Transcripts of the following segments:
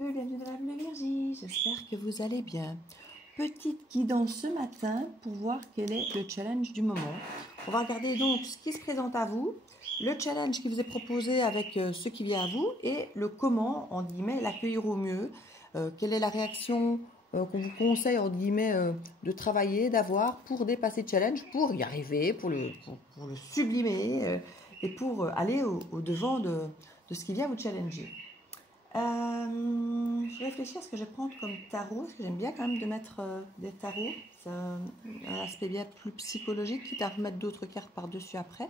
Bienvenue dans la bulle d'énergie, j'espère que vous allez bien. Petite guidance ce matin pour voir quel est le challenge du moment. On va regarder donc ce qui se présente à vous, le challenge qui vous est proposé avec ce qui vient à vous et le comment, en guillemets, l'accueillir au mieux. Quelle est la réaction qu'on vous conseille, en guillemets, de travailler, d'avoir pour dépasser le challenge, pour y arriver, pour le sublimer et pour aller au-devant de ce qui vient vous challenger. Je réfléchis à ce que je vais prendre comme tarot, parce que j'aime bien quand même de mettre des tarots. C'est un aspect bien plus psychologique, quitte à remettre d'autres cartes par-dessus après.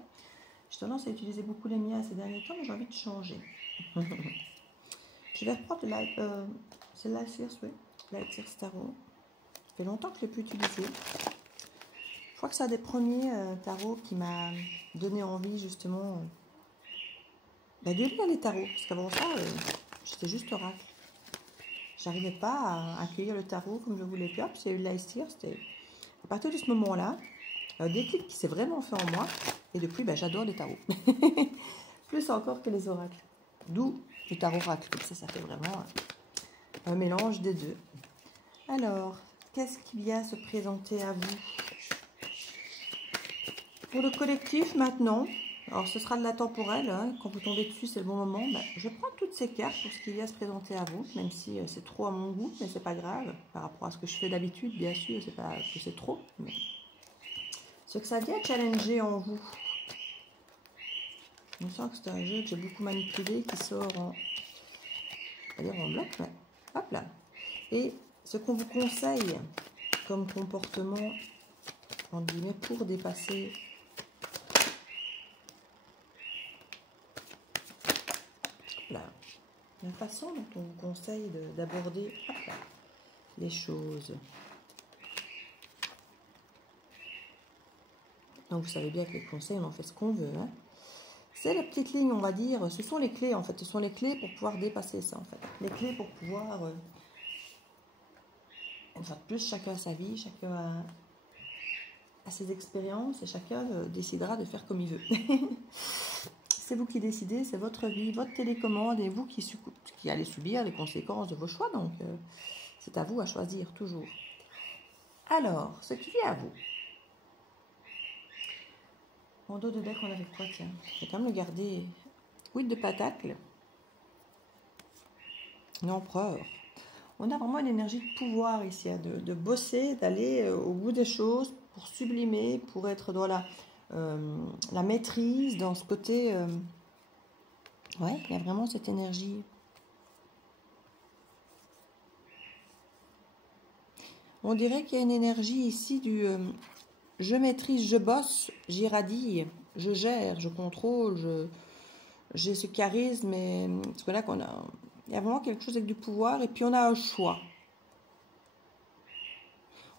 J'ai tendance à utiliser beaucoup les miens ces derniers temps, mais j'ai envie de changer. Je vais reprendre c'est Light Seers, oui. Light Seers Tarot. Ça fait longtemps que je ne l'ai plus utilisé. Je crois que c'est un des premiers tarots qui m'a donné envie justement de lire les tarots. Parce qu'avant ça, j'étais juste oracle. J'arrivais pas à accueillir le tarot comme je voulais. Puis hop, c'est eu Light Seers. À partir de ce moment-là, déclic qui s'est vraiment fait en moi. Et depuis, j'adore les tarots. Plus encore que les oracles. D'où le tarot oracle. Comme ça fait vraiment un mélange des deux. Alors, qu'est-ce qui vient se présenter à vous? Pour le collectif maintenant, alors ce sera de la temporelle, hein, quand vous tombez dessus c'est le bon moment. Je prends toutes ces cartes pour ce qui vient se présenter à vous, même si c'est trop à mon goût, mais c'est pas grave, par rapport à ce que je fais d'habitude, bien sûr, c'est pas que c'est trop, mais ce que ça vient challenger en vous. On sent que c'est un jeu que j'ai beaucoup manipulé, qui sort en, on va dire en bloc, ouais. Hop là. Et ce qu'on vous conseille comme comportement, en guillemets, pour dépasser la façon dont on vous conseille d'aborder les choses. Donc vous savez bien que les conseils, on en fait ce qu'on veut. Hein. C'est la petite ligne, on va dire. Ce sont les clés, en fait. Ce sont les clés pour pouvoir dépasser ça, en fait. Les clés pour pouvoir... une fois de plus, chacun a sa vie, chacun a ses expériences et chacun décidera de faire comme il veut. C'est vous qui décidez, c'est votre vie, votre télécommande et vous qui allez subir les conséquences de vos choix. Donc, c'est à vous à choisir, toujours. Alors, ce qui vient à vous. En dos de deck, on avait quoi, tiens? Je vais quand même le garder. 8 de pentacle. L'empereur. On a vraiment une énergie de pouvoir ici, hein, de bosser, d'aller au bout des choses pour sublimer, pour être dans la maîtrise, dans ce côté... ouais, il y a vraiment cette énergie. On dirait qu'il y a une énergie ici du je maîtrise, je bosse, j'irradie, je gère, je contrôle, j'ai ce charisme. Et c'est là qu'on a... Il y a vraiment quelque chose avec du pouvoir et puis on a un choix.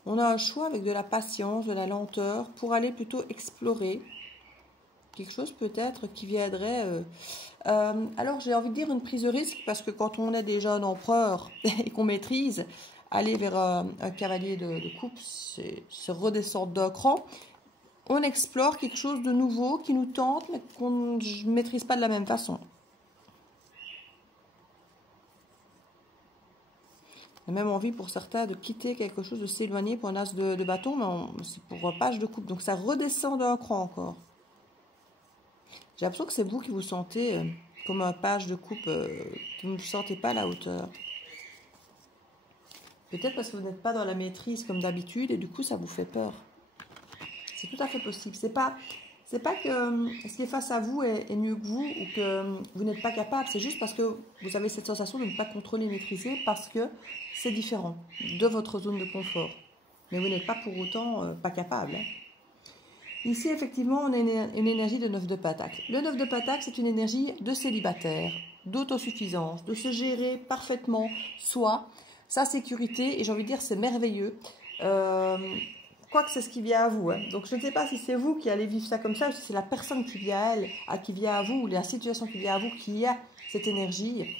On a un choix avec de la patience, de la lenteur pour aller plutôt explorer quelque chose peut-être qui viendrait... alors j'ai envie de dire une prise de risque parce que quand on est déjà un empereur et qu'on maîtrise, aller vers un cavalier de coupe, c'est se redescendre d'un cran. On explore quelque chose de nouveau qui nous tente mais qu'on ne maîtrise pas de la même façon. Il y a même envie pour certains de quitter quelque chose, de s'éloigner pour un as de bâton, mais c'est pour un page de coupe. Donc ça redescend d'un cran encore. J'ai l'impression que c'est vous qui vous sentez comme un page de coupe, que vous ne vous sentez pas à la hauteur. Peut-être parce que vous n'êtes pas dans la maîtrise comme d'habitude et du coup ça vous fait peur. C'est tout à fait possible. C'est pas que ce qui est face à vous est mieux que vous ou que vous n'êtes pas capable. C'est juste parce que vous avez cette sensation de ne pas contrôler, maîtriser parce que c'est différent de votre zone de confort. Mais vous n'êtes pas pour autant pas capable. Hein. Ici, effectivement, on a une énergie de 9 de pentacle. Le 9 de pentacle, c'est une énergie de célibataire, d'autosuffisance, de se gérer parfaitement soi, sa sécurité. Et j'ai envie de dire, c'est merveilleux. Quoique c'est ce qui vient à vous. Hein. Donc je ne sais pas si c'est vous qui allez vivre ça comme ça, ou si c'est la personne qui vient à elle, qui vient à vous, ou la situation qui vient à vous, qui a cette énergie.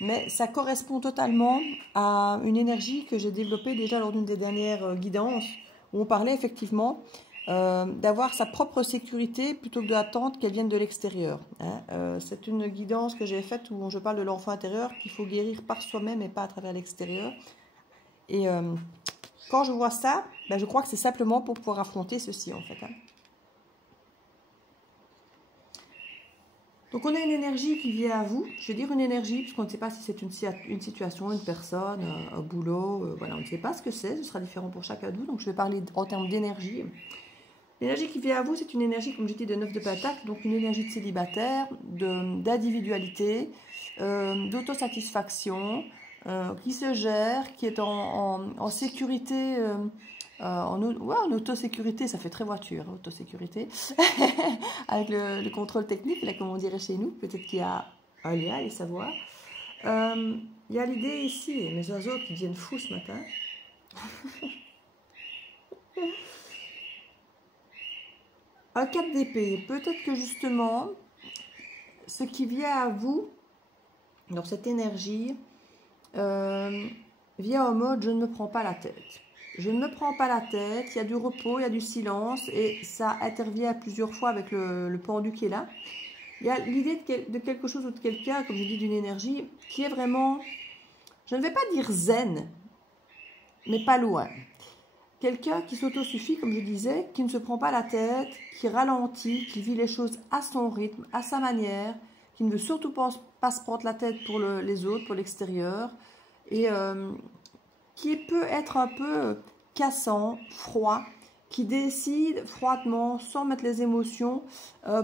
Mais ça correspond totalement à une énergie que j'ai développée déjà lors d'une des dernières guidances, où on parlait effectivement d'avoir sa propre sécurité plutôt que d'attendre qu'elle vienne de l'extérieur. Hein. C'est une guidance que j'ai faite où je parle de l'enfant intérieur qu'il faut guérir par soi-même et pas à travers l'extérieur. Et quand je vois ça, ben, je crois que c'est simplement pour pouvoir affronter ceci en fait. Hein. Donc on a une énergie qui vient à vous, je vais dire une énergie, puisqu'on ne sait pas si c'est une situation, une personne, un boulot, voilà, on ne sait pas ce que c'est, ce sera différent pour chacun de vous, donc je vais parler en termes d'énergie. L'énergie qui vient à vous, c'est une énergie, comme j'ai dit, de 9 de Pentacle, donc une énergie de célibataire, d'individualité, d'autosatisfaction, qui se gère, qui est en sécurité, en autosécurité, ça fait très voiture, hein, autosécurité, avec le contrôle technique, là, comme on dirait chez nous, peut-être qu'il y a un lien, allez savoir. Il y a l'idée ici, mes oiseaux qui deviennent fous ce matin. Un 4 d'épée, peut-être que justement, ce qui vient à vous, dans cette énergie, vient en mode « je ne me prends pas la tête ». Je ne me prends pas la tête, il y a du repos, il y a du silence, et ça intervient plusieurs fois avec le pendu qui est là. Il y a l'idée de quelque chose ou de quelqu'un, comme je dis, d'une énergie, qui est vraiment, je ne vais pas dire zen, mais pas loin. Quelqu'un qui s'autosuffit, comme je disais, qui ne se prend pas la tête, qui ralentit, qui vit les choses à son rythme, à sa manière, qui ne veut surtout pas se prendre la tête pour les autres, pour l'extérieur, et qui peut être un peu cassant, froid, qui décide froidement, sans mettre les émotions,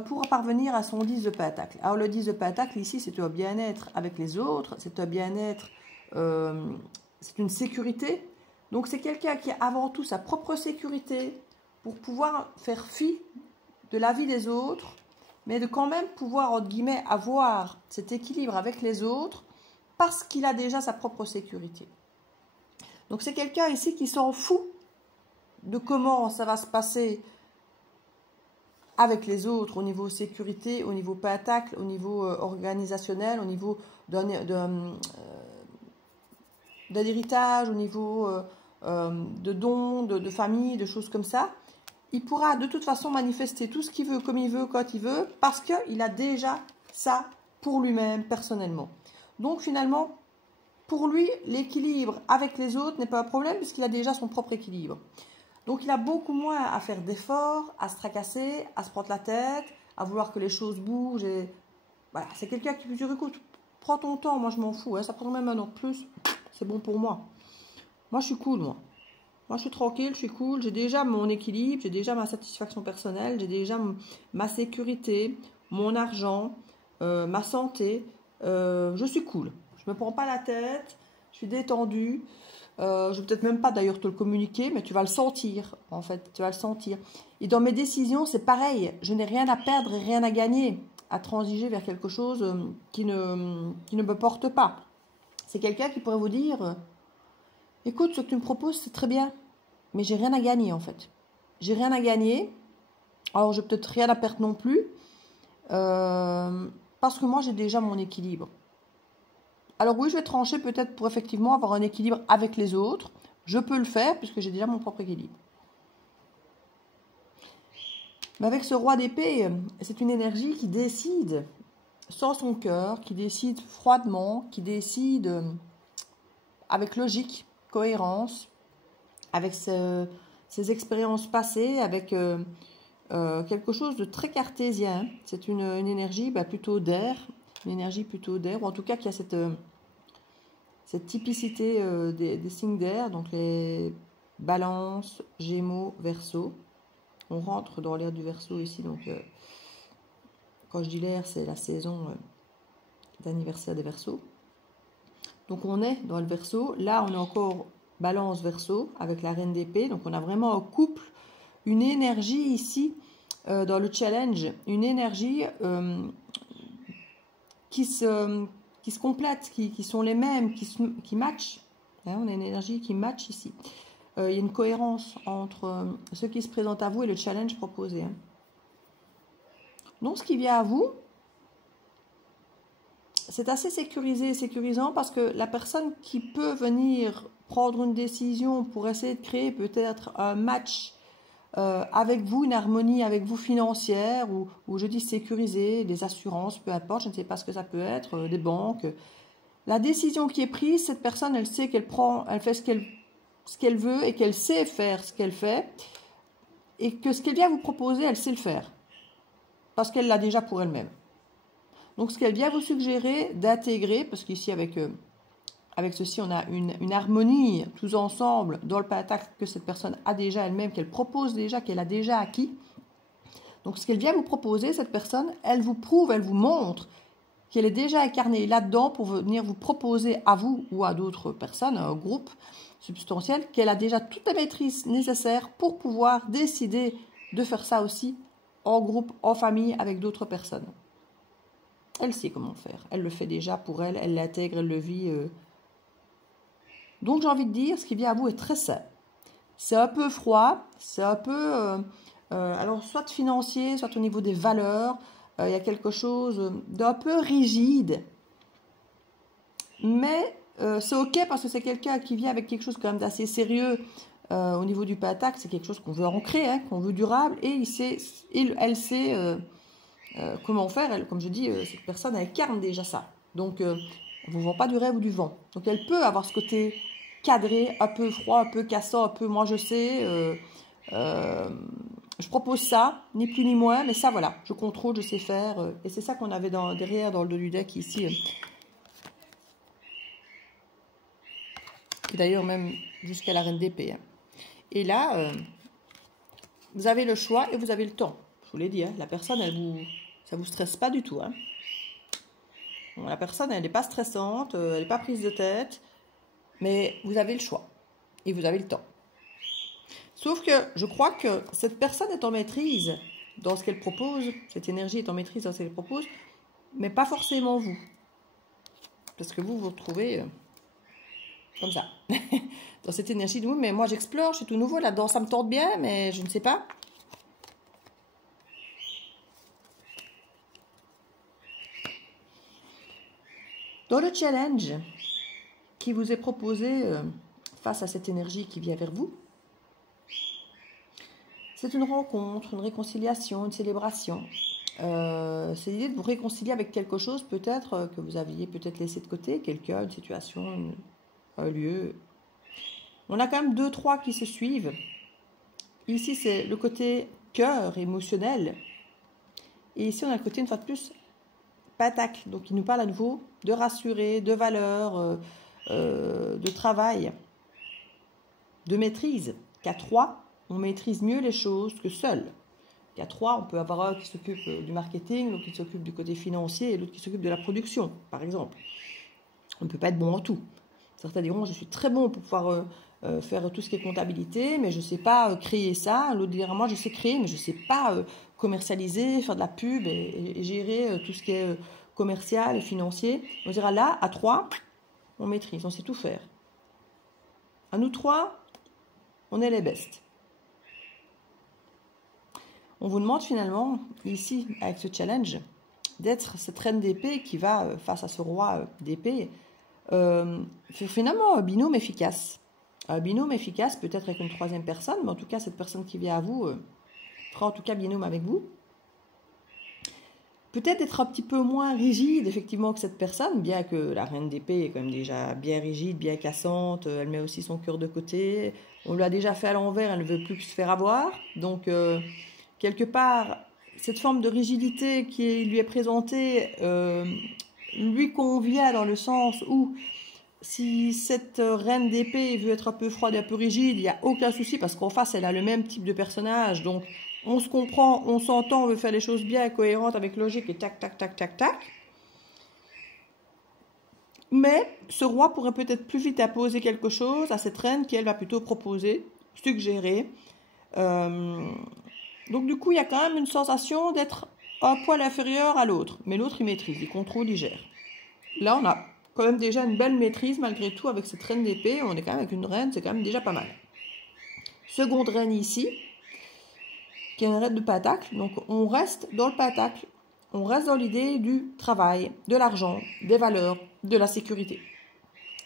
pour parvenir à son 10 de Pentacle. Alors le 10 de Pentacle, ici, c'est un bien-être avec les autres, c'est un bien-être, c'est une sécurité. Donc c'est quelqu'un qui a avant tout sa propre sécurité pour pouvoir faire fi de la vie des autres, mais de quand même pouvoir, entre guillemets, avoir cet équilibre avec les autres parce qu'il a déjà sa propre sécurité. Donc c'est quelqu'un ici qui s'en fout de comment ça va se passer avec les autres au niveau sécurité, au niveau pentacle, au niveau organisationnel, au niveau d'un héritage, au niveau de dons, de famille, de choses comme ça. Il pourra de toute façon manifester tout ce qu'il veut, comme il veut, quand il veut, parce qu'il a déjà ça pour lui-même, personnellement. Donc finalement, pour lui, l'équilibre avec les autres n'est pas un problème, puisqu'il a déjà son propre équilibre. Donc il a beaucoup moins à faire d'efforts, à se tracasser, à se prendre la tête, à vouloir que les choses bougent. Et... voilà, c'est quelqu'un qui peut dire, écoute, prends ton temps, moi je m'en fous, hein, ça prend même un an de plus, c'est bon pour moi. Moi je suis cool, moi. Moi je suis tranquille, je suis cool, j'ai déjà mon équilibre, j'ai déjà ma satisfaction personnelle, j'ai déjà ma sécurité, mon argent, ma santé, je suis cool. Je ne me prends pas la tête, je suis détendue. Je ne vais peut-être même pas d'ailleurs te le communiquer, mais tu vas le sentir, en fait, tu vas le sentir. Et dans mes décisions, c'est pareil, je n'ai rien à perdre et rien à gagner à transiger vers quelque chose qui ne me porte pas. C'est quelqu'un qui pourrait vous dire, écoute, ce que tu me proposes, c'est très bien, mais j'ai rien à gagner, en fait. J'ai rien à gagner, alors j'ai peut-être rien à perdre non plus, parce que moi, j'ai déjà mon équilibre. Alors oui, je vais trancher peut-être pour effectivement avoir un équilibre avec les autres. Je peux le faire puisque j'ai déjà mon propre équilibre. Mais avec ce roi d'épée, c'est une énergie qui décide sans son cœur, qui décide froidement, qui décide avec logique, cohérence, avec ses expériences passées, avec quelque chose de très cartésien. C'est une énergie plutôt d'air, une énergie plutôt d'air, ou en tout cas qui a cette typicité des signes d'air, donc les balances, gémeaux, verseau. On rentre dans l'ère du verseau ici, donc quand je dis l'air, c'est la saison d'anniversaire des verseaux. Donc on est dans le verseau, là on est encore balance verseau avec la reine d'épée, donc on a vraiment un couple, une énergie ici dans le challenge, une énergie qui se complètent, qui sont les mêmes, qui matchent. Hein, on a une énergie qui match ici. Il y a une cohérence entre ce qui se présente à vous et le challenge proposé. Hein. Donc, ce qui vient à vous, c'est assez sécurisé et sécurisant parce que la personne qui peut venir prendre une décision pour essayer de créer peut-être un match avec vous, une harmonie avec vous financière, ou je dis sécurisée, des assurances, peu importe, je ne sais pas ce que ça peut être, des banques. La décision qui est prise, cette personne, elle sait qu'elle prend, elle fait ce qu'elle veut et qu'elle sait faire ce qu'elle fait, et que ce qu'elle vient vous proposer, elle sait le faire, parce qu'elle l'a déjà pour elle-même. Donc ce qu'elle vient vous suggérer d'intégrer, parce qu'ici avec ceci on a une harmonie tous ensemble dans le pentacle que cette personne a déjà elle-même, qu'elle propose déjà, qu'elle a déjà acquis. Donc ce qu'elle vient vous proposer, cette personne, elle vous prouve, elle vous montre qu'elle est déjà incarnée là-dedans pour venir vous proposer à vous ou à d'autres personnes, un groupe substantiel, qu'elle a déjà toute la maîtrise nécessaire pour pouvoir décider de faire ça aussi en groupe, en famille, avec d'autres personnes. Elle sait comment faire, elle le fait déjà pour elle, elle l'intègre, elle le vit. Donc j'ai envie de dire, ce qui vient à vous est très sain. C'est un peu froid, c'est un peu, alors soit financier, soit au niveau des valeurs, il y a quelque chose d'un peu rigide. Mais c'est ok parce que c'est quelqu'un qui vient avec quelque chose quand même d'assez sérieux au niveau du pentacle. C'est quelque chose qu'on veut ancrer, hein, qu'on veut durable. Et elle sait comment faire. Elle, comme je dis, cette personne incarne déjà ça. Donc, elle ne vous vend pas du rêve ou du vent. Donc, elle peut avoir ce côté cadré, un peu froid, un peu cassant, un peu moi je sais. Je propose ça, ni plus ni moins, mais ça voilà, je contrôle, je sais faire. Et c'est ça qu'on avait derrière dans le dos du deck ici. D'ailleurs même jusqu'à la reine d'épée. Et là, vous avez le choix et vous avez le temps. Je vous l'ai dit, hein, la personne, ça vous stresse pas du tout. Hein. Bon, la personne, elle n'est pas stressante, elle n'est pas prise de tête, mais vous avez le choix et vous avez le temps. Sauf que je crois que cette personne est en maîtrise dans ce qu'elle propose, cette énergie est en maîtrise dans ce qu'elle propose, mais pas forcément vous. Parce que vous vous retrouvez comme ça, dans cette énergie de vous, mais moi j'explore, je suis tout nouveau là-dedans, ça me tente bien, mais je ne sais pas. Dans le challenge qui vous est proposé face à cette énergie qui vient vers vous, c'est une rencontre, une réconciliation, une célébration. C'est l'idée de vous réconcilier avec quelque chose peut-être que vous aviez peut-être laissé de côté, quelqu'un, une situation, un lieu. On a quand même 2-3 qui se suivent. Ici, c'est le côté cœur, émotionnel. Et ici, on a le côté, une fois de plus, pentacle. Donc, il nous parle à nouveau de rassurer, de valeur, de travail, de maîtrise. Qu'à 3, on maîtrise mieux les choses que seul. Qu'à 3, on peut avoir un qui s'occupe du marketing, l'autre qui s'occupe du côté financier et l'autre qui s'occupe de la production, par exemple. On ne peut pas être bon en tout. Certains diront, je suis très bon pour pouvoir faire tout ce qui est comptabilité, mais je ne sais pas créer ça. L'autre dira, moi, je sais créer, mais je ne sais pas commercialiser, faire de la pub et gérer tout ce qui est commercial et financier. On dira, là, à 3, on maîtrise, on sait tout faire. À nous 3, on est les bestes. On vous demande finalement, ici, avec ce challenge, d'être cette reine d'épée qui va face à ce roi d'épée, finalement un binôme efficace. Un binôme efficace, peut-être avec une troisième personne, mais en tout cas, cette personne qui vient à vous fera en tout cas binôme avec vous. Peut-être être un petit peu moins rigide, effectivement, que cette personne, bien que la reine d'épée est quand même déjà bien rigide, bien cassante, elle met aussi son cœur de côté, on lui a déjà fait à l'envers, elle ne veut plus se faire avoir, donc quelque part, cette forme de rigidité qui lui est présentée lui convient dans le sens où si cette reine d'épée veut être un peu froide et un peu rigide, il n'y a aucun souci parce qu'en face, elle a le même type de personnage. Donc, on se comprend, on s'entend, on veut faire les choses bien, cohérentes, avec logique et tac, tac, tac, tac, tac. Mais ce roi pourrait peut-être plus vite imposer quelque chose à cette reine qui, elle, va plutôt proposer, suggérer. Donc, du coup, il y a quand même une sensation d'être un poil inférieur à l'autre. Mais l'autre, il maîtrise, il contrôle, il gère. Là, on a quand même déjà une belle maîtrise malgré tout avec cette reine d'épée. On est quand même avec une reine, c'est quand même déjà pas mal. Seconde reine ici, qui est une reine de pentacle. Donc on reste dans le pentacle, on reste dans l'idée du travail, de l'argent, des valeurs, de la sécurité.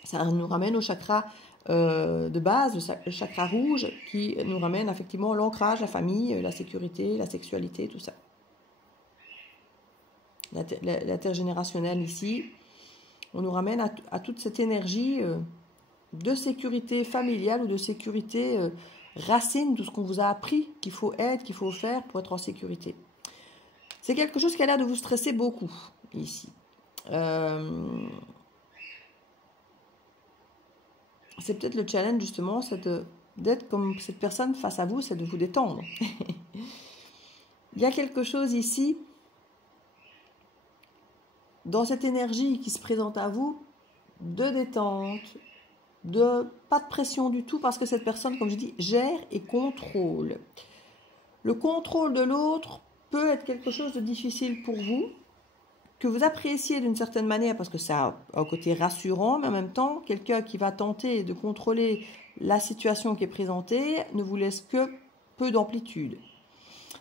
Ça nous ramène au chakra de base, le chakra rouge, qui nous ramène effectivement l'ancrage, la famille, la sécurité, la sexualité, tout ça. L'intergénérationnel ici, on nous ramène à toute cette énergie de sécurité familiale ou de sécurité racine, tout ce qu'on vous a appris qu'il faut être, qu'il faut faire pour être en sécurité. C'est quelque chose qui a l'air de vous stresser beaucoup ici. C'est peut-être le challenge justement, c'est d'être comme cette personne face à vous, c'est de vous détendre. Il y a quelque chose ici, dans cette énergie qui se présente à vous, de détente, pas de pression du tout, parce que cette personne, comme je dis, gère et contrôle. Le contrôle de l'autre peut être quelque chose de difficile pour vous, que vous appréciez d'une certaine manière, parce que ça a un côté rassurant, mais en même temps, quelqu'un qui va tenter de contrôler la situation qui est présentée ne vous laisse que peu d'amplitude.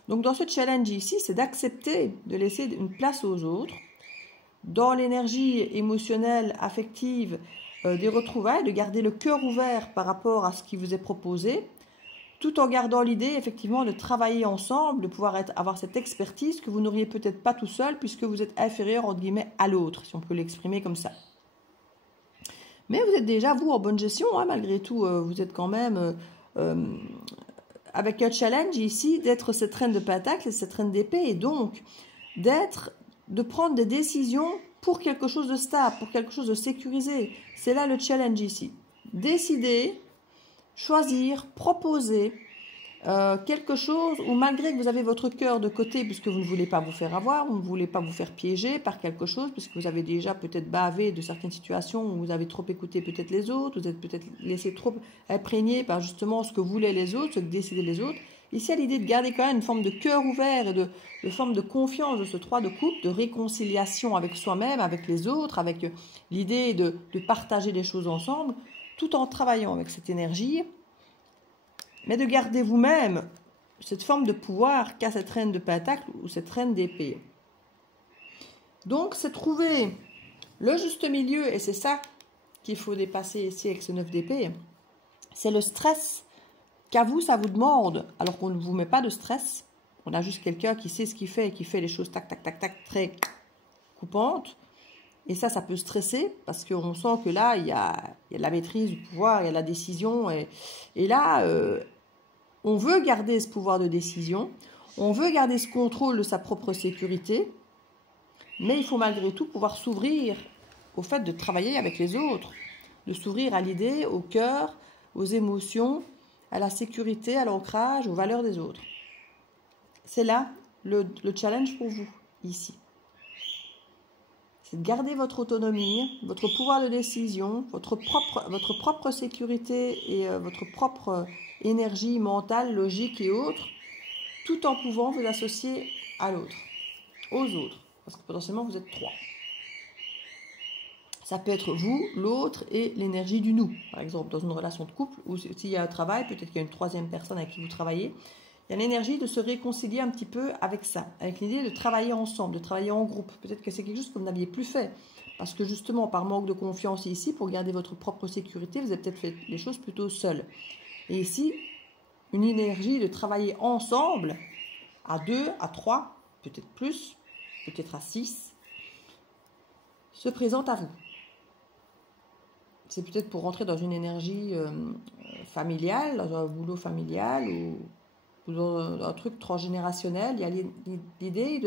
Donc dans ce challenge ici, c'est d'accepter de laisser une place aux autres, dans l'énergie émotionnelle, affective des retrouvailles, de garder le cœur ouvert par rapport à ce qui vous est proposé, tout en gardant l'idée effectivement de travailler ensemble, de pouvoir avoir cette expertise que vous n'auriez peut-être pas tout seul, puisque vous êtes inférieur entre guillemets à l'autre, si on peut l'exprimer comme ça. Mais vous êtes déjà, vous, en bonne gestion, hein, malgré tout, vous êtes quand même avec un challenge ici, d'être cette reine de pentacle et cette reine d'épée, et donc de prendre des décisions pour quelque chose de stable, pour quelque chose de sécurisé. C'est là le challenge ici. Décider, choisir, proposer quelque chose où malgré que vous avez votre cœur de côté, puisque vous ne voulez pas vous faire avoir, vous ne voulez pas vous faire piéger par quelque chose, puisque vous avez déjà peut-être bavé de certaines situations où vous avez trop écouté peut-être les autres, vous êtes peut-être laissé trop imprégné par justement ce que voulaient les autres, ce que décidaient les autres. Ici, il y a l'idée de garder quand même une forme de cœur ouvert et de forme de confiance de ce 3 de coupe, de réconciliation avec soi-même, avec les autres, avec l'idée de partager des choses ensemble, tout en travaillant avec cette énergie, mais de garder vous-même cette forme de pouvoir qu'a cette reine de pentacle ou cette reine d'épée. Donc, c'est trouver le juste milieu, et c'est ça qu'il faut dépasser ici avec ce 9 d'épée, c'est le stress qu'à vous, ça vous demande, alors qu'on ne vous met pas de stress. On a juste quelqu'un qui sait ce qu'il fait et qui fait les choses tac, tac, tac, tac, très coupantes. Et ça peut stresser parce qu'on sent que là, il y a la maîtrise du pouvoir, il y a la décision. Et là, on veut garder ce pouvoir de décision, on veut garder ce contrôle de sa propre sécurité, mais il faut malgré tout pouvoir s'ouvrir au fait de travailler avec les autres, de s'ouvrir à l'idée, au cœur, aux émotions, à la sécurité, à l'ancrage, aux valeurs des autres. C'est là le challenge pour vous, ici. C'est de garder votre autonomie, votre pouvoir de décision, votre propre sécurité et votre propre énergie mentale, logique et autres, tout en pouvant vous associer à l'autre, aux autres, parce que potentiellement vous êtes 3. Ça peut être vous, l'autre et l'énergie du nous. Par exemple, dans une relation de couple, ou s'il y a un travail, peut-être qu'il y a une troisième personne avec qui vous travaillez, il y a l'énergie de se réconcilier un petit peu avec ça, avec l'idée de travailler ensemble, de travailler en groupe. Peut-être que c'est quelque chose que vous n'aviez plus fait, parce que justement, par manque de confiance ici, pour garder votre propre sécurité, vous avez peut-être fait les choses plutôt seul. Et ici, une énergie de travailler ensemble, à 2, à 3, peut-être plus, peut-être à 6, se présente à vous. C'est peut-être pour rentrer dans une énergie familiale, dans un boulot familial ou dans un truc transgénérationnel. Il y a l'idée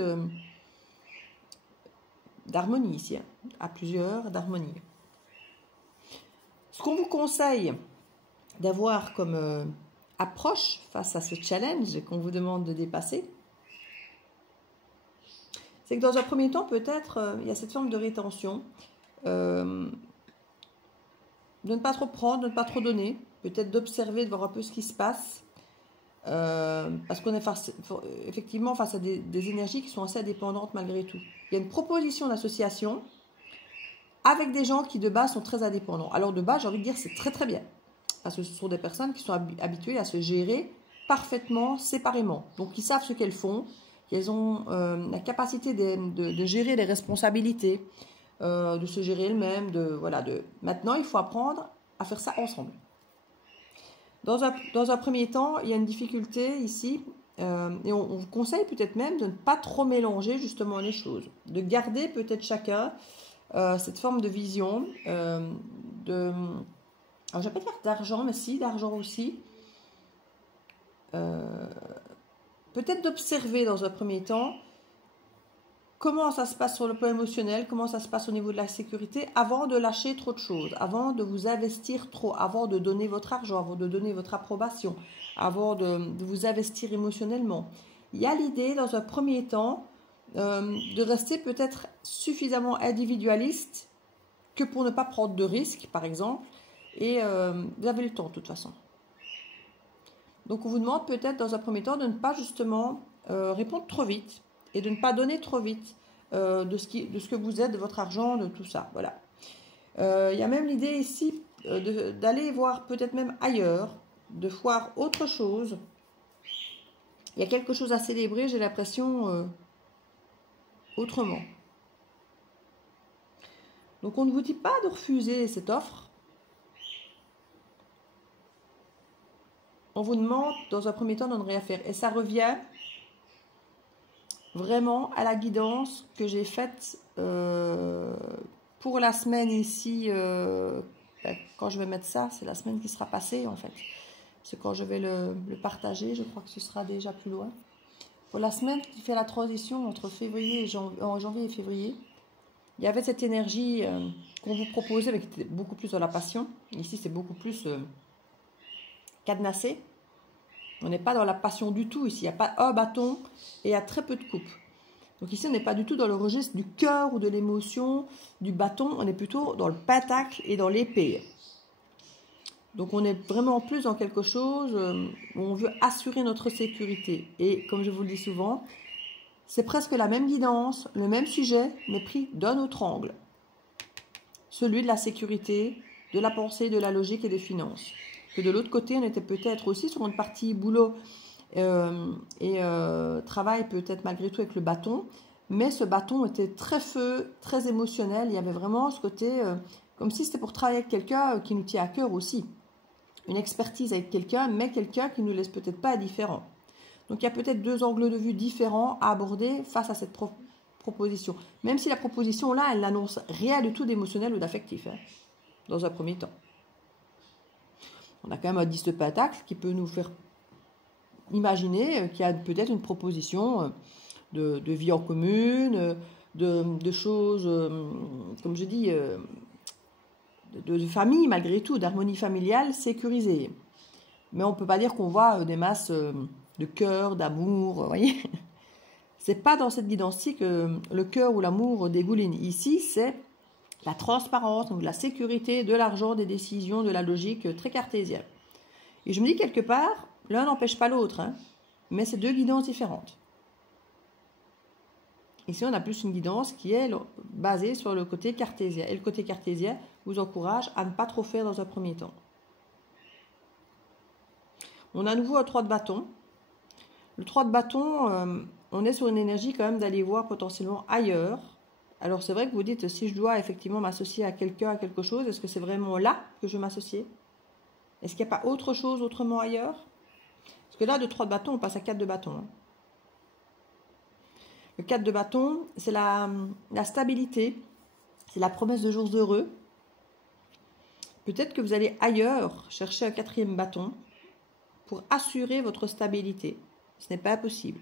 d'harmonie ici, à plusieurs, d'harmonie. Ce qu'on vous conseille d'avoir comme approche face à ce challenge qu'on vous demande de dépasser, c'est que dans un premier temps, peut-être, il y a cette forme de rétention, de ne pas trop prendre, de ne pas trop donner, peut-être d'observer, de voir un peu ce qui se passe, parce qu'on est effectivement face à des énergies qui sont assez indépendantes malgré tout. Il y a une proposition d'association avec des gens qui de base sont très indépendants. Alors de base, j'ai envie de dire, c'est très très bien, parce que ce sont des personnes qui sont habituées à se gérer parfaitement, séparément. Donc ils savent ce qu'elles font, qu'elles ont la capacité de gérer les responsabilités, de se gérer elle-même, voilà, Maintenant, il faut apprendre à faire ça ensemble. Dans un premier temps, il y a une difficulté ici, et on vous conseille peut-être même de ne pas trop mélanger justement les choses, de garder peut-être chacun cette forme de vision, alors je ne vais pas dire d'argent, mais si, d'argent aussi. Peut-être d'observer dans un premier temps comment ça se passe sur le plan émotionnel, comment ça se passe au niveau de la sécurité, avant de lâcher trop de choses, avant de vous investir trop, avant de donner votre argent, avant de donner votre approbation, avant de vous investir émotionnellement. Il y a l'idée, dans un premier temps, de rester peut-être suffisamment individualiste que pour ne pas prendre de risques, par exemple, et vous avez le temps de toute façon. Donc on vous demande peut-être dans un premier temps de ne pas justement répondre trop vite, et de ne pas donner trop vite de ce que vous êtes, de votre argent, de tout ça. Voilà. Il y a même l'idée ici d'aller voir peut-être même ailleurs, de voir autre chose. Il y a quelque chose à célébrer, j'ai l'impression, autrement. Donc on ne vous dit pas de refuser cette offre. On vous demande dans un premier temps de ne rien faire. Et ça revient vraiment à la guidance que j'ai faite pour la semaine ici. Quand je vais mettre ça, c'est la semaine qui sera passée en fait. C'est quand je vais le partager, je crois que ce sera déjà plus loin. Pour la semaine qui fait la transition entre janvier et février, il y avait cette énergie qu'on vous proposait, mais qui était beaucoup plus dans la passion. Ici, c'est beaucoup plus cadenassé. On n'est pas dans la passion du tout. Ici, il n'y a pas un bâton et il y a très peu de coupes. Donc ici, on n'est pas du tout dans le registre du cœur ou de l'émotion, du bâton. On est plutôt dans le pentacle et dans l'épée. Donc on est vraiment plus dans quelque chose où on veut assurer notre sécurité. Et comme je vous le dis souvent, c'est presque la même guidance, le même sujet, mais pris d'un autre angle. Celui de la sécurité, de la pensée, de la logique et des finances. Que de l'autre côté, on était peut-être aussi sur une partie boulot et travail peut-être malgré tout avec le bâton. Mais ce bâton était très feu, très émotionnel. Il y avait vraiment ce côté, comme si c'était pour travailler avec quelqu'un qui nous tient à cœur aussi. Une expertise avec quelqu'un, mais quelqu'un qui ne nous laisse peut-être pas indifférents. Donc il y a peut-être deux angles de vue différents à aborder face à cette proposition. Même si la proposition là, elle n'annonce rien du tout d'émotionnel ou d'affectif, hein, dans un premier temps. On a quand même un 10 de pentacle qui peut nous faire imaginer qu'il y a peut-être une proposition de vie en commune, de choses, comme je dis, de famille malgré tout, d'harmonie familiale sécurisée. Mais on ne peut pas dire qu'on voit des masses de cœur, d'amour, vous voyez. C'est pas dans cette guidance-ci que le cœur ou l'amour dégouline. Ici, c'est la transparence, donc la sécurité, de l'argent, des décisions, de la logique, très cartésienne. Et je me dis quelque part, l'un n'empêche pas l'autre, hein, mais c'est deux guidances différentes. Ici, on a plus une guidance qui est basée sur le côté cartésien. Et le côté cartésien vous encourage à ne pas trop faire dans un premier temps. On a à nouveau un 3 de bâton. Le 3 de bâton, on est sur une énergie quand même d'aller voir potentiellement ailleurs. Alors c'est vrai que vous dites, si je dois effectivement m'associer à quelqu'un, à quelque chose, est-ce que c'est vraiment là que je m'associe? Est-ce qu'il n'y a pas autre chose autrement ailleurs? Parce que là, de 3 de bâton, on passe à 4 de bâton. Hein. Le 4 de bâton, c'est la stabilité, c'est la promesse de jours heureux. Peut-être que vous allez ailleurs chercher un 4e bâton pour assurer votre stabilité. Ce n'est pas impossible.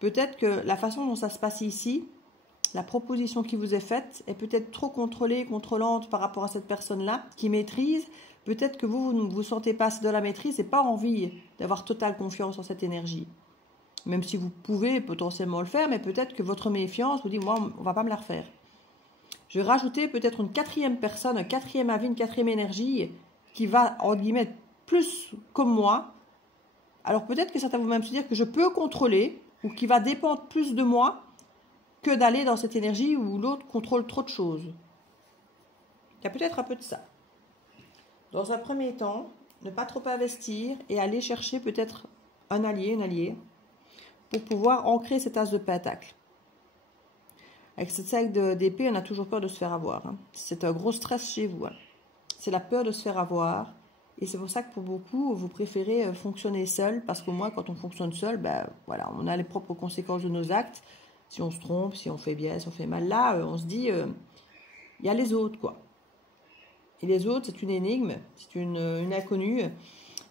Peut-être que la façon dont ça se passe ici, la proposition qui vous est faite est peut-être trop contrôlée, contrôlante par rapport à cette personne-là qui maîtrise. Peut-être que vous ne vous sentez pas de la maîtrise et pas envie d'avoir totale confiance en cette énergie. Même si vous pouvez potentiellement le faire, mais peut-être que votre méfiance vous dit, moi, on ne va pas me la refaire. Je vais rajouter peut-être une 4e personne, un 4e avis, une 4e énergie qui va, entre guillemets, plus comme moi. Alors peut-être que certains vont même se dire que je peux contrôler ou qui va dépendre plus de moi que d'aller dans cette énergie où l'autre contrôle trop de choses. Il y a peut-être un peu de ça. Dans un premier temps, ne pas trop investir et aller chercher peut-être un allié, une alliée, pour pouvoir ancrer cet as de pentacle. Avec cette 5 d'épée, on a toujours peur de se faire avoir. Hein. C'est un gros stress chez vous. Hein. C'est la peur de se faire avoir. Et c'est pour ça que pour beaucoup, vous préférez fonctionner seul. Parce qu'au moins, quand on fonctionne seul, ben, voilà, on a les propres conséquences de nos actes. Si on se trompe, si on fait bien, si on fait mal. Là, on se dit, il y a les autres, quoi. Et les autres, c'est une énigme, c'est une inconnue.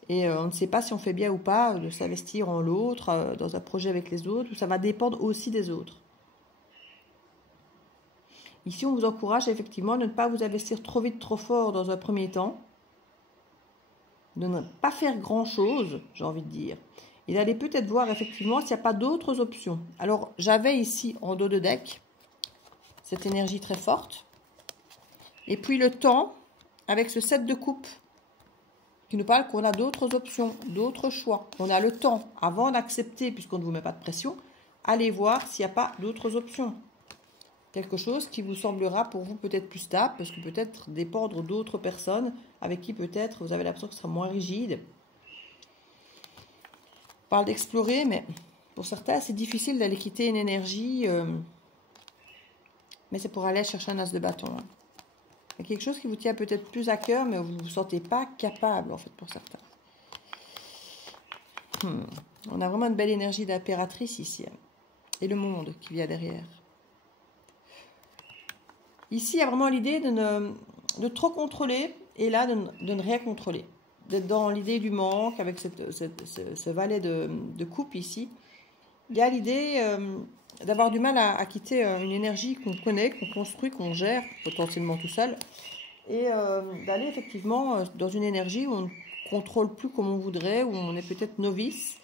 Et on ne sait pas si on fait bien ou pas de s'investir en l'autre, dans un projet avec les autres. Ça va dépendre aussi des autres. Ici, on vous encourage effectivement de ne pas vous investir trop vite, trop fort dans un premier temps. De ne pas faire grand-chose, j'ai envie de dire. Et d'aller peut-être voir effectivement s'il n'y a pas d'autres options. Alors, j'avais ici en dos de deck cette énergie très forte. Et puis le temps, avec ce 7 de coupe, qui nous parle qu'on a d'autres options, d'autres choix. On a le temps, avant d'accepter, puisqu'on ne vous met pas de pression, allez voir s'il n'y a pas d'autres options. Quelque chose qui vous semblera pour vous peut-être plus stable, parce que peut-être dépendre d'autres personnes avec qui peut-être vous avez l'impression que ce sera moins rigide. On parle d'explorer, mais pour certains, c'est difficile d'aller quitter une énergie, mais c'est pour aller chercher un as de bâton. Hein. Il y a quelque chose qui vous tient peut-être plus à cœur, mais vous ne vous sentez pas capable, en fait, pour certains. On a vraiment une belle énergie d'impératrice ici. Hein. Et le monde qui vient derrière. Ici, il y a vraiment l'idée de trop contrôler et là, de ne rien contrôler. D'être dans l'idée du manque avec ce valet de coupe ici. Il y a l'idée d'avoir du mal à quitter une énergie qu'on connaît, qu'on construit, qu'on gère potentiellement tout seul. Et d'aller effectivement dans une énergie où on ne contrôle plus comme on voudrait, où on est peut-être novice.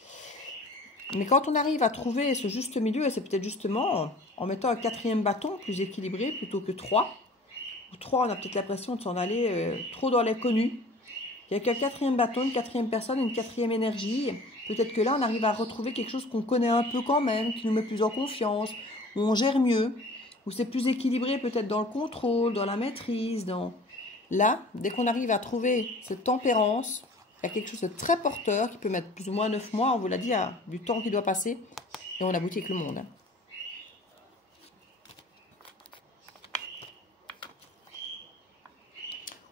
Mais quand on arrive à trouver ce juste milieu, et c'est peut-être justement en mettant un 4e bâton plus équilibré plutôt que 3. 3, on a peut-être l'impression de s'en aller trop dans l'inconnu. Il n'y a qu'un 4e bâton, une 4e personne, une 4e énergie. Peut-être que là, on arrive à retrouver quelque chose qu'on connaît un peu quand même, qui nous met plus en confiance, où on gère mieux, où c'est plus équilibré peut-être dans le contrôle, dans la maîtrise. Là, dès qu'on arrive à trouver cette tempérance, il y a quelque chose de très porteur qui peut mettre plus ou moins 9 mois, on vous l'a dit, il y a du temps qui doit passer et on aboutit avec le monde.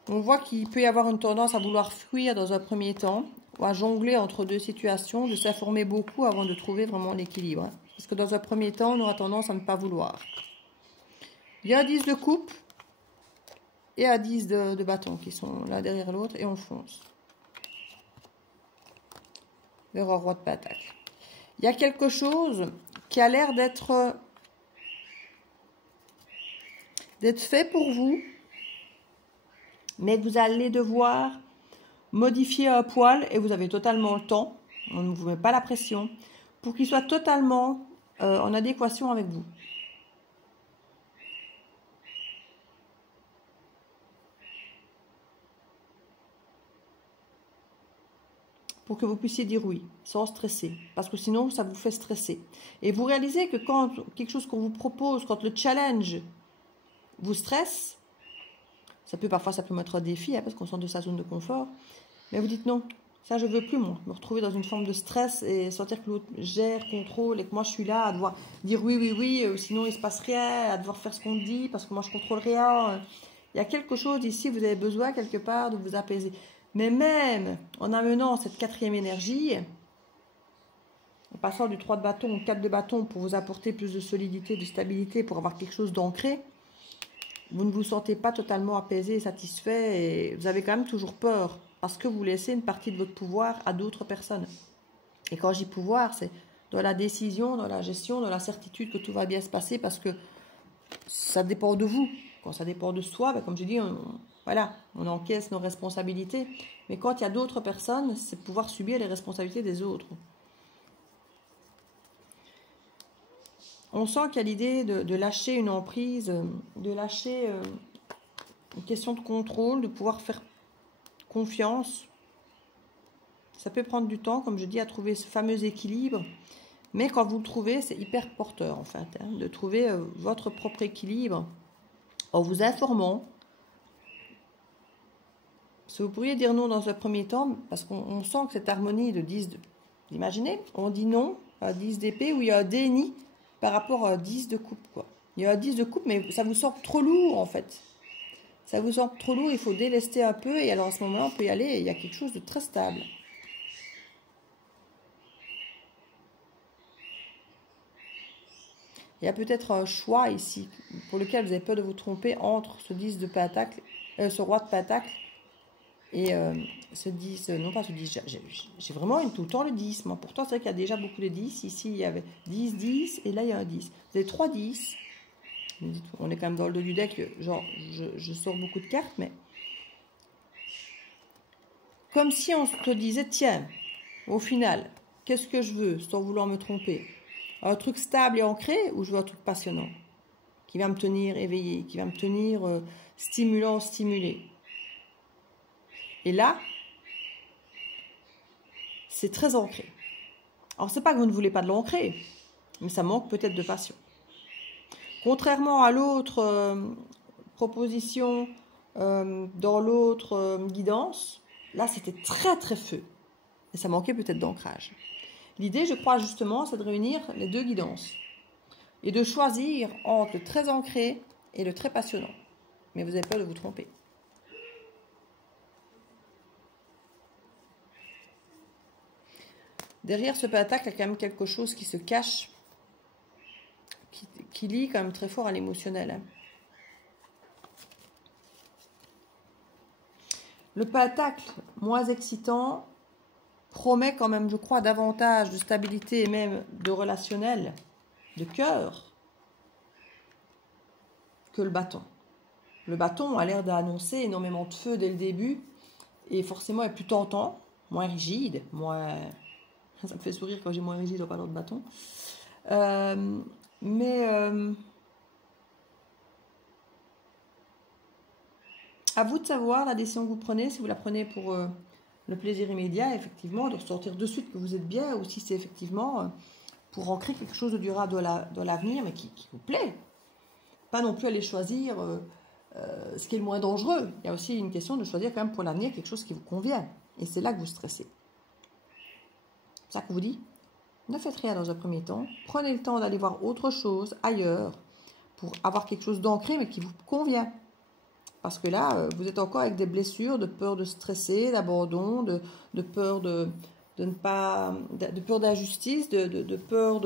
On voit qu'il peut y avoir une tendance à vouloir fuir dans un premier temps ou à jongler entre deux situations, de s'informer beaucoup avant de trouver vraiment l'équilibre. Parce que dans un premier temps, on aura tendance à ne pas vouloir. Il y a 10 de coupe et à 10 de bâton qui sont l'un derrière l'autre et on fonce. Le roi de pentacle. Il y a quelque chose qui a l'air d'être fait pour vous, mais que vous allez devoir modifier un poil et vous avez totalement le temps, on ne vous met pas la pression, pour qu'il soit totalement en adéquation avec vous. Pour que vous puissiez dire oui, sans stresser. Parce que sinon, ça vous fait stresser. Et vous réalisez que quand quelque chose qu'on vous propose, quand le challenge vous stresse, parfois ça peut mettre un défi, hein, parce qu'on sort de sa zone de confort, mais vous dites non, ça je veux plus, moi, me retrouver dans une forme de stress et sentir que l'autre gère, contrôle, et que moi je suis là à devoir dire oui, oui, oui, sinon il se passe rien, à devoir faire ce qu'on dit, parce que moi je contrôle rien. Il y a quelque chose ici, vous avez besoin quelque part de vous apaiser. Mais même en amenant cette 4e énergie, en passant du 3 de bâton au 4 de bâton pour vous apporter plus de solidité, de stabilité, pour avoir quelque chose d'ancré, vous ne vous sentez pas totalement apaisé et satisfait et vous avez quand même toujours peur parce que vous laissez une partie de votre pouvoir à d'autres personnes. Et quand je dis pouvoir, c'est dans la décision, dans la gestion, dans la certitude que tout va bien se passer parce que ça dépend de vous. Quand ça dépend de soi, ben comme je dis, on encaisse nos responsabilités. Mais quand il y a d'autres personnes, c'est pouvoir subir les responsabilités des autres. On sent qu'il y a l'idée de lâcher une emprise, de lâcher une question de contrôle, de pouvoir faire confiance. Ça peut prendre du temps, comme je dis, à trouver ce fameux équilibre. Mais quand vous le trouvez, c'est hyper porteur, en fait, hein, de trouver votre propre équilibre en vous informant. Parce que vous pourriez dire non dans un premier temps, parce qu'on sent que cette harmonie de 10, imaginez, on dit non à 10 d'épée où il y a un déni par rapport à 10 de coupe, quoi. Il y a un 10 de coupe, mais ça vous semble trop lourd en fait. Ça vous semble trop lourd, il faut délester un peu. Et alors à ce moment-là, on peut y aller et il y a quelque chose de très stable. Il y a peut-être un choix ici pour lequel vous avez peur de vous tromper entre ce 10 de pentacle, ce roi de pentacle et ce 10, non pas ce 10, j'ai vraiment tout le temps le 10. Moi, pourtant, c'est vrai qu'il y a déjà beaucoup de 10. Ici, il y avait 10, 10 et là, il y a un 10. Vous avez 3 10. On est quand même dans le dos du deck, genre, je sors beaucoup de cartes, mais comme si on te disait, tiens, au final, qu'est-ce que je veux sans vouloir me tromper? Un truc stable et ancré ou je veux un truc passionnant qui va me tenir éveillé, qui va me tenir stimulant, stimulé. Et là, c'est très ancré. Alors, c'est pas que vous ne voulez pas de l'ancré, mais ça manque peut-être de passion. Contrairement à l'autre proposition dans l'autre guidance, là, c'était très, très feu. Et ça manquait peut-être d'ancrage. L'idée, je crois justement, c'est de réunir les deux guidances et de choisir entre le très ancré et le très passionnant. Mais vous avez peur de vous tromper. Derrière ce pentacle, il y a quand même quelque chose qui se cache, qui lie quand même très fort à l'émotionnel. Hein. Le pentacle, moins excitant, promet quand même, je crois, davantage de stabilité et même de relationnel, de cœur, que le bâton. Le bâton a l'air d'annoncer énormément de feu dès le début et forcément est plus tentant, moins rigide, moins... Ça me fait sourire quand j'ai moins rigide en parlant de bâton. À vous de savoir la décision que vous prenez, si vous la prenez pour le plaisir immédiat, effectivement, de ressortir de suite que vous êtes bien, ou si c'est effectivement pour ancrer quelque chose de durable dans l'avenir, mais qui vous plaît. Pas non plus aller choisir ce qui est le moins dangereux. Il y a aussi une question de choisir quand même pour l'avenir quelque chose qui vous convient. Et c'est là que vous stressez. C'est ça que vous dit. Ne faites rien dans un premier temps. Prenez le temps d'aller voir autre chose ailleurs pour avoir quelque chose d'ancré mais qui vous convient. Parce que là, vous êtes encore avec des blessures, de peur de stresser, d'abandon, de peur de ne pas, de peur d'injustice, de peur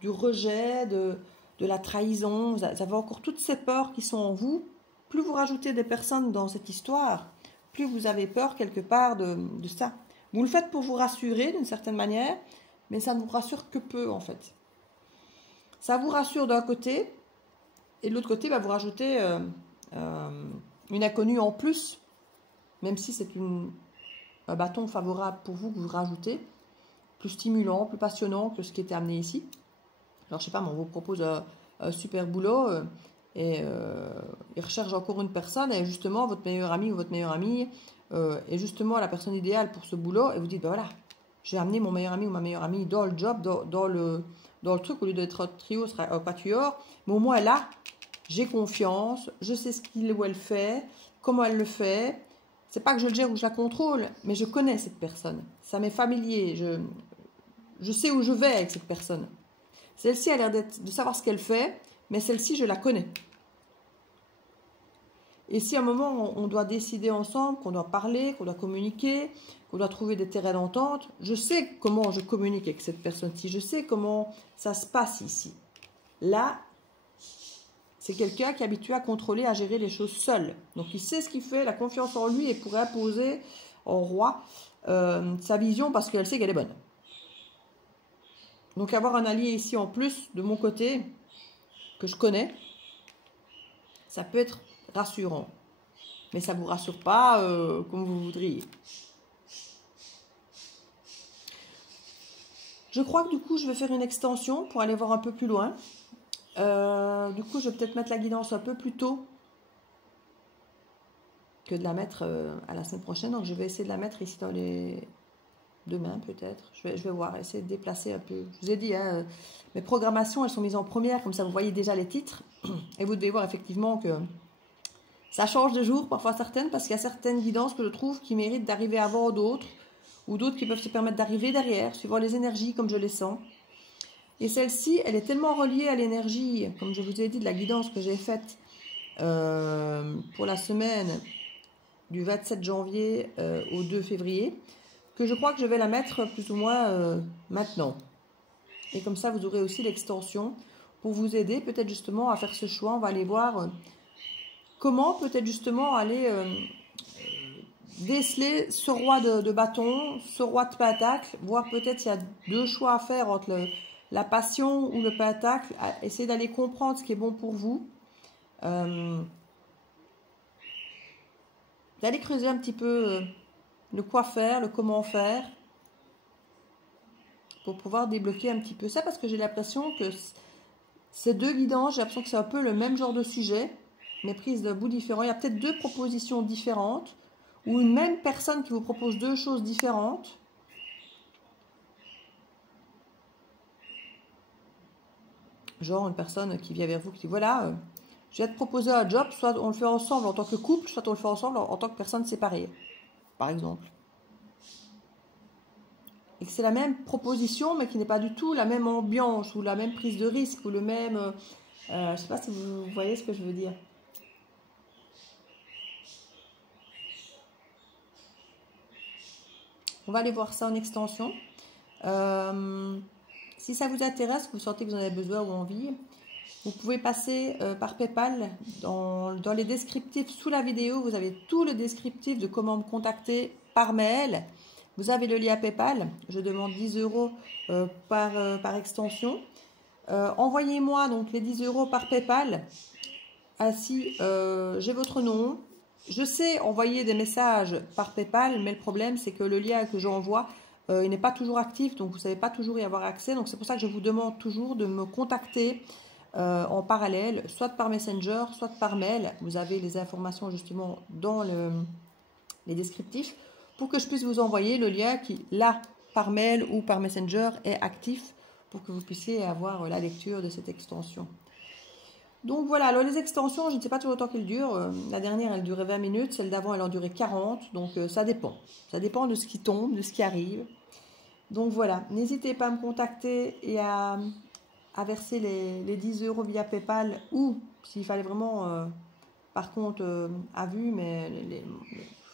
du rejet, de la trahison. Vous avez encore toutes ces peurs qui sont en vous. Plus vous rajoutez des personnes dans cette histoire, plus vous avez peur quelque part de ça. Vous le faites pour vous rassurer d'une certaine manière, mais ça ne vous rassure que peu en fait. Ça vous rassure d'un côté, et de l'autre côté, vous rajoutez une inconnue en plus, même si c'est un bâton favorable pour vous que vous rajoutez, plus stimulant, plus passionnant que ce qui était amené ici. Alors je sais pas, on vous propose un super boulot et il recherche encore une personne et justement votre meilleur ami ou votre meilleure amie est justement la personne idéale pour ce boulot et vous dites, ben voilà, je vais amener mon meilleur ami ou ma meilleure amie dans le job, dans le truc, au lieu d'être un trio, ce sera un quatuor, mais au moins là, j'ai confiance, je sais ce qu'il ou elle fait, comment elle le fait. C'est pas que je le gère ou je la contrôle, mais je connais cette personne. Ça m'est familier. Je sais où je vais avec cette personne. Celle-ci a l'air de savoir ce qu'elle fait, mais celle-ci, je la connais. Et si à un moment, on doit décider ensemble, qu'on doit parler, qu'on doit communiquer, qu'on doit trouver des terrains d'entente, je sais comment je communique avec cette personne-ci. Je sais comment ça se passe ici. Là, c'est quelqu'un qui est habitué à contrôler, à gérer les choses seul. Donc, il sait ce qu'il fait, la confiance en lui et pourrait imposer au roi sa vision parce qu'elle sait qu'elle est bonne. Donc, avoir un allié ici en plus, de mon côté, que je connais, ça peut être rassurant. Mais ça ne vous rassure pas comme vous voudriez. Je crois que du coup, je vais faire une extension pour aller voir un peu plus loin. Du coup, je vais peut-être mettre la guidance un peu plus tôt que de la mettre à la semaine prochaine. Donc, je vais essayer de la mettre ici dans les... Demain, peut-être. Je vais voir, essayer de déplacer un peu. Je vous ai dit, hein, mes programmations, elles sont mises en première. Comme ça, vous voyez déjà les titres. Et vous devez voir effectivement que ça change de jour, parfois certaines, parce qu'il y a certaines guidances que je trouve qui méritent d'arriver avant d'autres, ou d'autres qui peuvent se permettre d'arriver derrière, suivant les énergies comme je les sens. Et celle-ci, elle est tellement reliée à l'énergie, comme je vous ai dit, de la guidance que j'ai faite pour la semaine du 27 janvier au 2 février, que je crois que je vais la mettre plus ou moins maintenant. Et comme ça, vous aurez aussi l'extension pour vous aider peut-être justement à faire ce choix. On va aller voir comment peut-être justement aller déceler ce roi de bâton, ce roi de pentacle, voir peut-être il y a deux choix à faire entre la passion ou le pentacle. Essayez d'aller comprendre ce qui est bon pour vous. D'aller creuser un petit peu le quoi faire, le comment faire, pour pouvoir débloquer un petit peu ça, parce que j'ai l'impression que ces deux guidances, j'ai l'impression que c'est un peu le même genre de sujet, mais prises de bouts différents. Il y a peut-être deux propositions différentes, ou une même personne qui vous propose deux choses différentes. Genre une personne qui vient vers vous, qui dit voilà, je vais te proposer un job, soit on le fait ensemble en tant que couple, soit on le fait ensemble en tant que personne séparée, par exemple. Et que c'est la même proposition, mais qui n'est pas du tout la même ambiance, ou la même prise de risque, ou le même... je ne sais pas si vous voyez ce que je veux dire. On va aller voir ça en extension. Si ça vous intéresse, que vous sentez que vous en avez besoin ou envie, vous pouvez passer par PayPal. Dans les descriptifs sous la vidéo, vous avez tout le descriptif de comment me contacter par mail. Vous avez le lien PayPal. Je demande 10 € par extension. Envoyez-moi donc les 10 € par PayPal. Ainsi, j'ai votre nom. Je sais envoyer des messages par PayPal, mais le problème, c'est que le lien que j'envoie, il n'est pas toujours actif, donc vous ne savez pas toujours y avoir accès. Donc c'est pour ça que je vous demande toujours de me contacter en parallèle, soit par Messenger, soit par mail. Vous avez les informations justement dans les descriptifs pour que je puisse vous envoyer le lien qui, là, par mail ou par Messenger, est actif pour que vous puissiez avoir la lecture de cette extension. Donc voilà, alors les extensions, je ne sais pas toujours le temps qu'elles durent. La dernière, elle durait 20 minutes, celle d'avant, elle en durait 40. Donc ça dépend. Ça dépend de ce qui tombe, de ce qui arrive. Donc voilà, n'hésitez pas à me contacter et à verser les 10 € via PayPal, ou s'il fallait vraiment, par contre, à vue, mais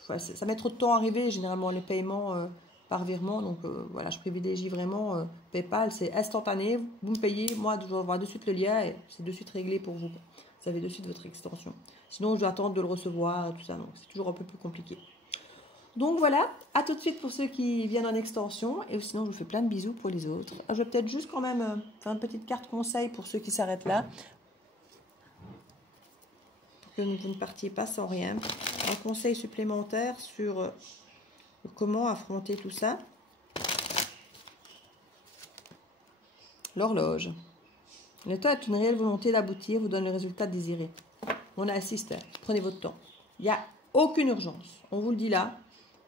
ça met trop de temps à arriver, généralement les paiements par virement. Donc voilà, je privilégie vraiment PayPal, c'est instantané, vous me payez, moi je vois de suite le lien et c'est de suite réglé pour vous. Vous avez de suite votre extension. Sinon je dois attendre de le recevoir, tout ça, donc c'est toujours un peu plus compliqué. Donc voilà, à tout de suite pour ceux qui viennent en extension, et sinon je vous fais plein de bisous pour les autres. Je vais peut-être juste quand même faire une petite carte conseil pour ceux qui s'arrêtent là, pour que vous ne partiez pas sans rien. Un conseil supplémentaire sur comment affronter tout ça. L'horloge. Le temps est une réelle volonté d'aboutir, vous donne le résultat désiré. On assiste, prenez votre temps. Il n'y a aucune urgence, on vous le dit là.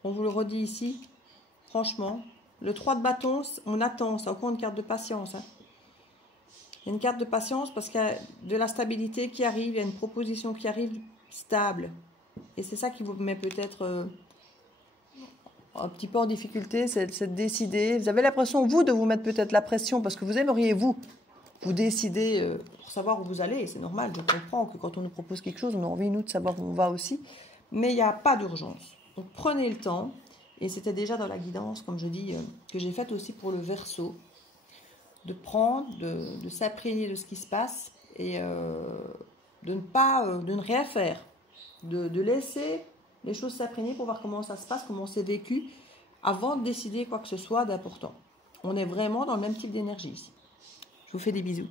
On vous le redit ici, franchement. Le 3 de bâton, on attend, c'est encore une carte de patience. Hein. Il y a une carte de patience parce qu'il y a de la stabilité qui arrive, il y a une proposition qui arrive stable. Et c'est ça qui vous met peut-être un petit peu en difficulté, c'est de décider. Vous avez l'impression, vous, de vous mettre peut-être la pression parce que vous aimeriez, vous décider pour savoir où vous allez. C'est normal, je comprends que quand on nous propose quelque chose, on a envie, nous, de savoir où on va aussi. Mais il n'y a pas d'urgence. Donc prenez le temps, et c'était déjà dans la guidance, comme je dis, que j'ai faite aussi pour le Verseau, de prendre, de s'imprégner de ce qui se passe et de ne rien faire, de laisser les choses s'imprégner pour voir comment ça se passe, comment c'est vécu, avant de décider quoi que ce soit d'important. On est vraiment dans le même type d'énergie ici. Je vous fais des bisous.